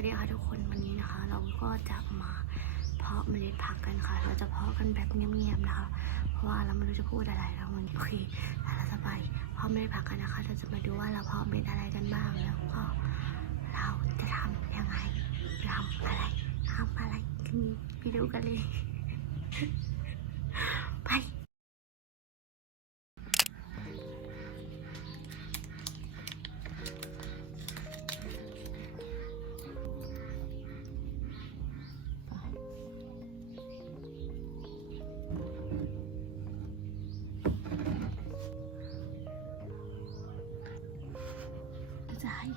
วัสดีค่ะทุกคนวันนี้นะคะ เราก็จะมาเพาะเมล็ดผักกันค่ะ เราจะเพาะกันแบบเงียบๆนะคะ เพราะว่าเราไม่รู้จะพูดอะไรแล้วมันโอเคเราสบายเพาะเมล็ดผักกันนะคะ เราจะมาดูว่าเราเพาะเมล็ดอะไรกันบ้างแล้วก็เราจะทำยังไงทำอะไรทำอะไรกันนี้ไปดูกันเลย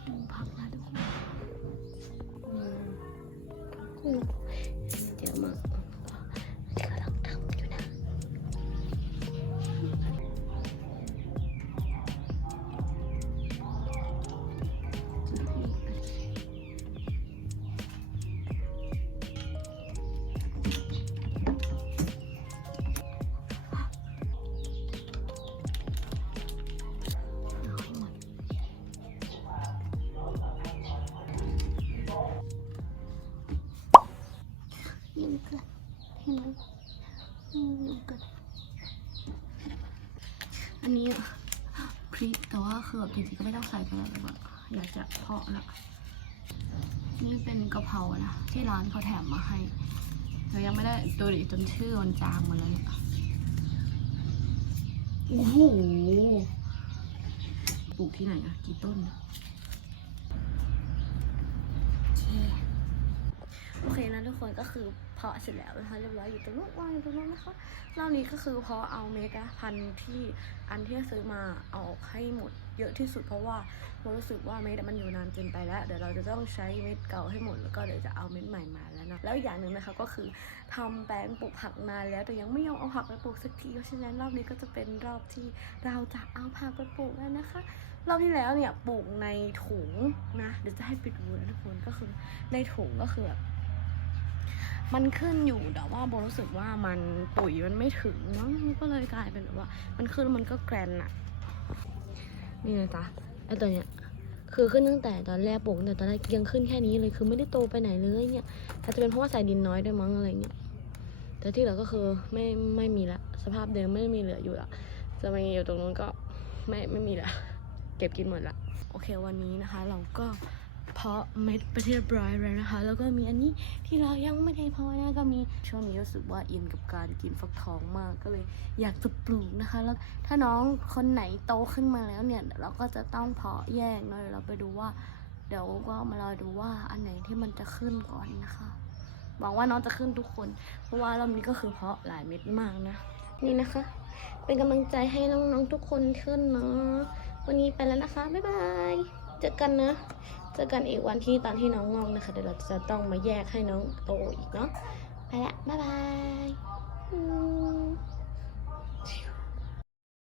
หมูพักนะทุกคน ยิงกันห้มันยิงกันอันนี้พริกแต่ว่าคือแบบจริงๆก็ไม่ต้องใส่ก็ได้แต่ว่าอยากจะเพาะละนี่เป็นกะเพรานะที่ร้านเขาแถมมาให้เรายังไม่ได้ดูดิจนชื่อมันจางหมาแล้วเนี่ยโอ้โหปลูกที่ไหนอะกี่ต้นอะโอเค โอเคนะทุกคนก็คือเพาะเสร็จแล้วนะคะเรียบร้อยอยู่ตรงนู้นวางอยู่ตรงนู้นนะคะรอบนี้ก็คือเพาะเอาเมกะพันที่อันที่ซื้อมาเอาออกให้หมดเยอะที่สุดเพราะว่าเรารู้สึกว่าเม็ดมันอยู่นานเกินไปแล้ว เดี๋ยวเราจะต้องใช้เม็ดเก่าให้หมดแล้วก็เดี๋ยวจะเอาเม็ดใหม่มาแล้วนะแล้วอย่างหนึ่งนะคะก็คือทำแปลงปลูกผักนาแล้ว แต่ยังไม่ยอมเอาผักไปปลูกสักทีเพราะฉะนั้นรอบนี้ก็จะเป็นรอบที่เราจะเอาผักไปปลูกแล้วนะคะรอบที่แล้วเนี่ยปลูกในถุงนะเดี๋ยวจะให้ไปดูนะทุกคนก็คือในถุงก็คือแบบ มันขึ้นอยู่แต่ว่าโบรู้สึกว่ามันปุ๋ยมันไม่ถึงเนาะมันก็เลยกลายเป็นแบบว่า มันขึ้นมันก็แกรนอะนี่นะจ๊ะไอตัวเนี้ยคือขึ้นตั้งแต่ตอนแรกปลูกแต่ตอนแรกยังขึ้นแค่นี้เลยคือไม่ได้โตไปไหนเลยเนี่ยอาจจะเป็นเพราะว่าใส่ดินน้อยด้วยมั้งอะไรเงี้ยแต่ที่เหลือก็คือไม่ไม่มีละสภาพเดิมไม่มีเหลืออยู่ละจะมาอยู่ตรงนู้นก็ไม่ไม่มีละเก็บกินหมดละโอเควันนี้นะคะ เราก็ เพาะเม็ดปที่เรียบร้อยแล้วนะคะ แล้วก็มีอันนี้ที่เรายังไม่ได้เพาะนะก็มีช่วงนี้รู้สึกว่าอินกับการกินฟักทองมากก็เลยอยากจะปลูกนะคะ แล้วถ้าน้องคนไหนโตขึ้นมาแล้วเนี่ย เราก็จะต้องเพาะแยกเนาะเดี๋ยเราไปดูว่า เดี๋ยวก็มารอดูว่าอันไหนที่มันจะขึ้นก่อนนะคะหวังว่าน้องจะขึ้นทุกคน เพราะว่ารอบนี้ก็คือเพาะหลายเม็ดมากนะนี่นะคะ เป็นกำลังใจให้น้องๆทุกคนขึ้นเนาะวันนี้ไปแล้วนะคะ บ๊ายบาย เจอกันนะ เจอกันอีกวันที่ตอนที่น้องงอกนะคะ เดี๋ยวเราจะต้องมาแยกให้น้องโตอีกเนาะ ไปละ บ๊ายบาย